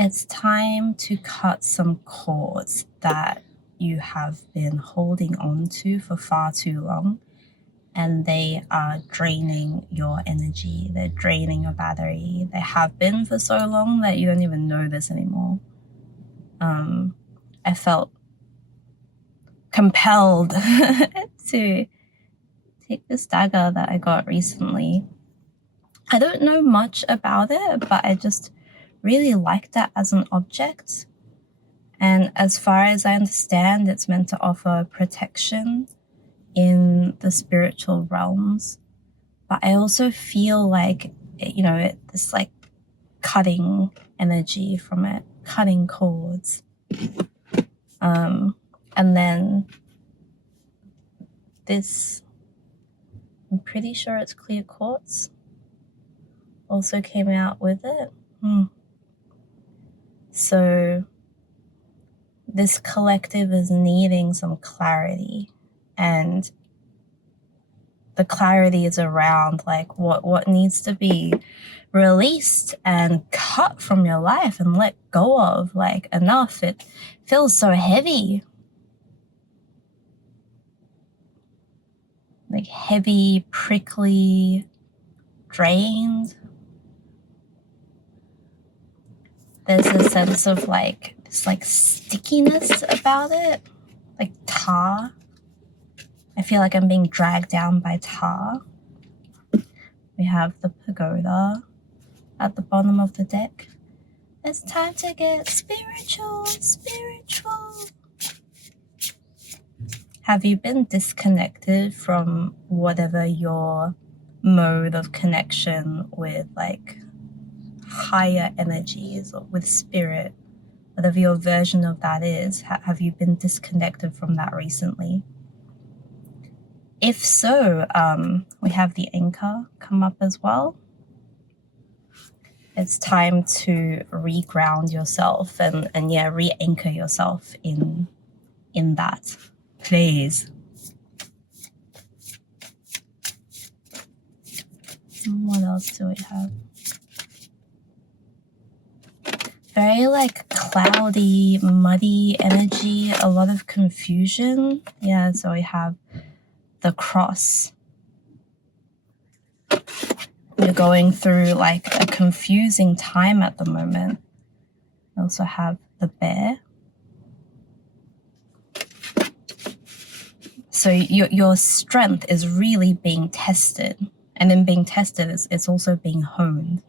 It's time to cut some cords that you have been holding on to for far too long, and they are draining your energy. They're draining your battery. They have been for so long that you don't even know this anymore. I felt compelled to take this dagger that I got recently. I don't know much about it, but I just really like that as an object. And as far as I understand, it's meant to offer protection in the spiritual realms. But I also feel like, this like cutting energy from it, cutting cords. And then this, I'm pretty sure it's clear quartz, also came out with it. So this collective is needing some clarity, and the clarity is around like what needs to be released and cut from your life and let go of. Like, enough. It feels so heavy. Like heavy, prickly, drained. There's a sense of like this like stickiness about it, like tar. I feel like I'm being dragged down by tar. We have the pagoda at the bottom of the deck. It's time to get spiritual. Have you been disconnected from whatever your mode of connection with like higher energies or with spirit, whatever your version of that is? Have you been disconnected from that recently? If so, we have the anchor come up as well. It's time to reground yourself and re-anchor yourself in that. Please. What else do we have? Very like cloudy, muddy energy, a lot of confusion. Yeah, so we have the cross. We're going through like a confusing time at the moment. We also have the bear. So your strength is really being tested. And in being tested, it's also being honed.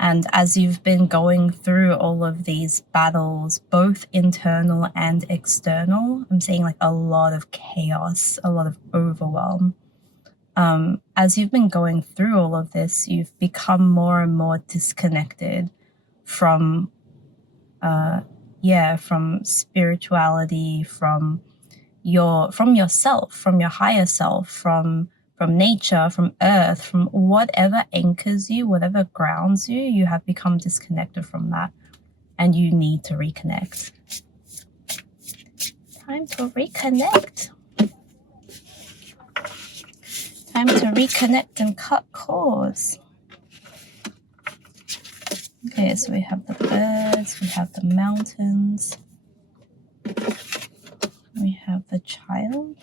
And as you've been going through all of these battles, both internal and external, I'm seeing like a lot of chaos, a lot of overwhelm. As you've been going through all of this, you've become more and more disconnected from spirituality, from yourself, from your higher self, from nature, from earth, from whatever anchors you, whatever grounds you. You have become disconnected from that, and you need to reconnect. Time to reconnect. Time to reconnect and cut cords. Okay, so we have the birds, we have the mountains, we have the child,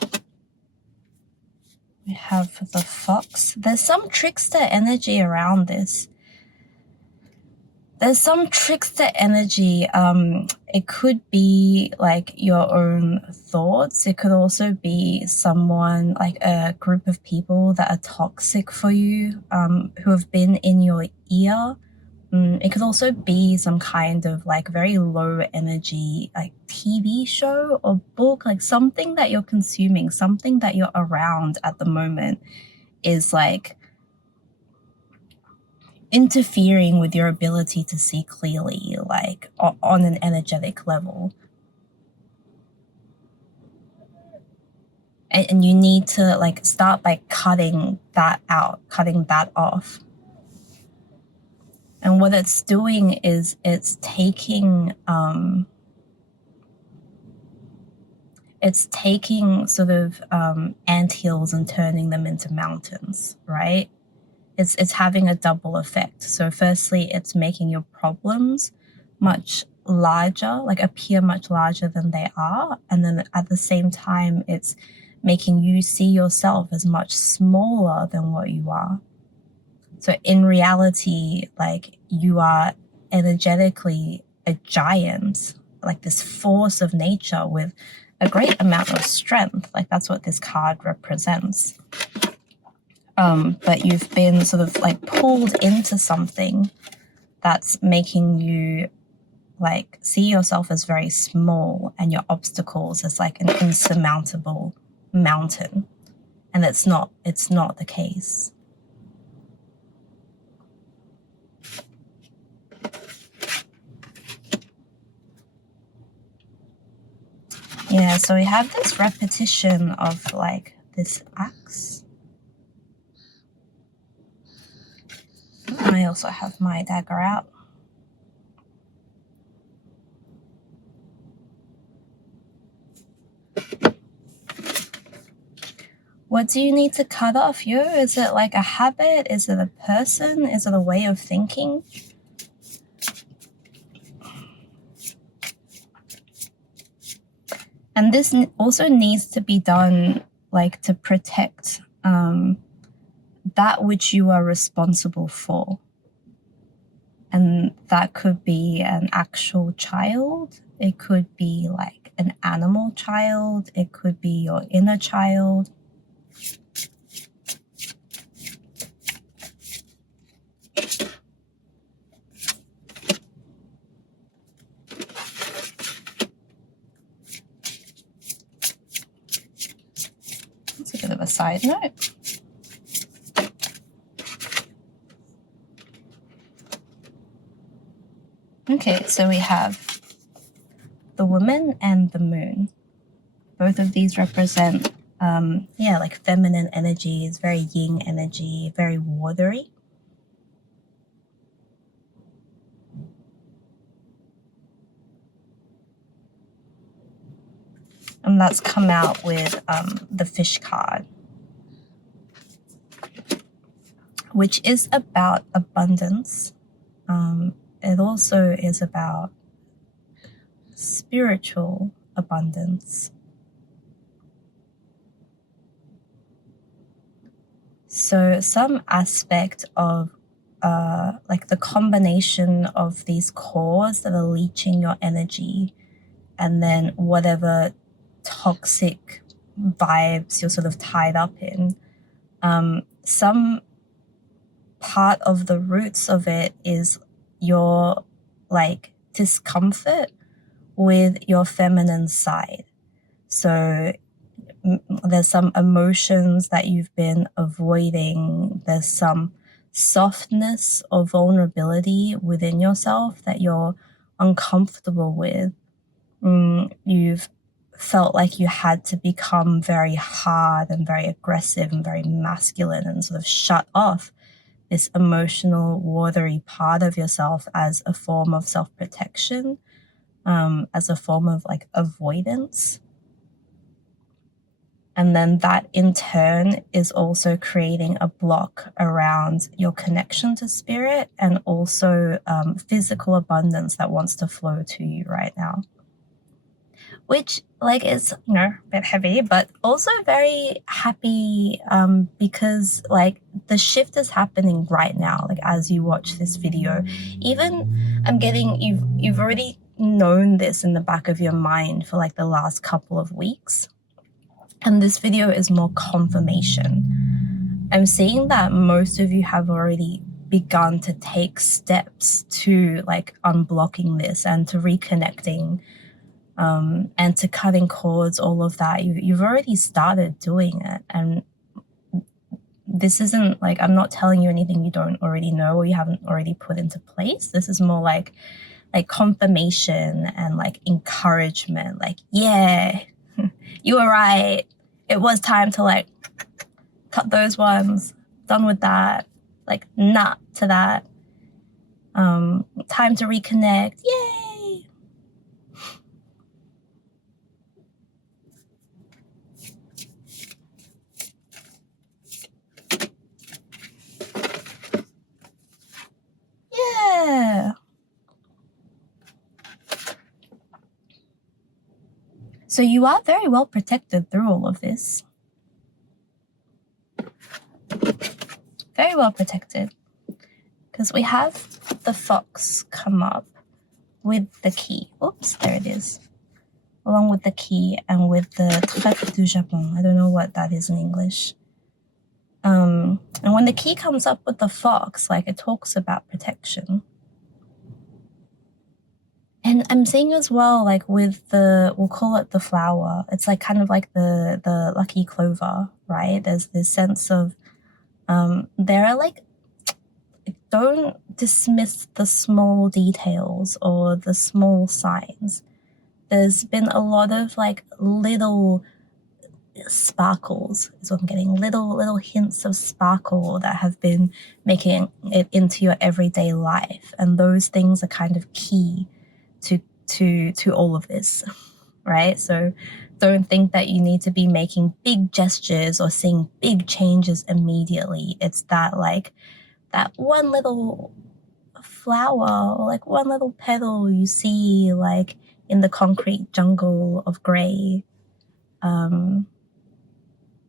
we have the fox. There's some trickster energy around this. There's some trickster energy. It could be like your own thoughts. It could also be someone, like a group of people that are toxic for you, who have been in your ear. It could also be some kind of like very low energy like TV show or book, like something that you're consuming, something that you're around at the moment is like interfering with your ability to see clearly, like on an energetic level. And you need to like start by cutting that out, cutting that off. And what it's doing is it's taking sort of anthills and turning them into mountains, right? it's having a double effect. So firstly, it's making your problems much larger, like appear much larger than they are. And then at the same time, it's making you see yourself as much smaller than what you are. So in reality, like, you are energetically a giant, like this force of nature with a great amount of strength. Like, that's what this card represents. But you've been sort of like pulled into something that's making you like see yourself as very small and your obstacles as like an insurmountable mountain. And it's not the case. Yeah, so we have this repetition of like this axe. I also have my dagger out. What do you need to cut off, yo? Is it like a habit? Is it a person? Is it a way of thinking? And this also needs to be done like to protect that which you are responsible for. And that could be an actual child. It could be like an animal child. It could be your inner child. That's a bit of a side note. Okay, so we have the woman and the moon. Both of these represent, like feminine energies, very yin energy, very watery. And that's come out with the fish card, which is about abundance. It also is about spiritual abundance. So some aspect of like the combination of these cores that are leeching your energy, and then whatever toxic vibes you're sort of tied up in, some part of the roots of it is your like discomfort with your feminine side. So there's some emotions that you've been avoiding. There's some softness or vulnerability within yourself that you're uncomfortable with. You've felt like you had to become very hard and very aggressive and very masculine and sort of shut off this emotional, watery part of yourself as a form of self-protection, as a form of like avoidance. And then that in turn is also creating a block around your connection to spirit and also physical abundance that wants to flow to you right now. Which like is, a bit heavy, but also very happy because like the shift is happening right now, like as you watch this video. Even I'm getting, you've already known this in the back of your mind for like the last couple of weeks. And this video is more confirmation. I'm seeing that most of you have already begun to take steps to like unblocking this and to reconnecting and to cutting cords, all of that. You've already started doing it. And this isn't like, I'm not telling you anything you don't already know or you haven't already put into place. This is more like confirmation and like encouragement, like, yeah, you were right. It was time to like cut those ones. Done with that. Like, not to that. Time to reconnect. Yay! So you are very well protected through all of this. Very well protected. Because we have the fox come up with the key. Oops, there it is. Along with the key and with the Trèfle du Japon. I don't know what that is in English. And when the key comes up with the fox, like, it talks about protection. And I'm seeing as well, like, with the, we'll call it the flower. It's like kind of like the lucky clover, right? There's this sense of, there are like, don't dismiss the small details or the small signs. There's been a lot of like little sparkles is what I'm getting, little hints of sparkle that have been making it into your everyday life, and those things are kind of key to all of this, right? So don't think that you need to be making big gestures or seeing big changes immediately. It's that like that one little flower or like one little petal you see like in the concrete jungle of grey.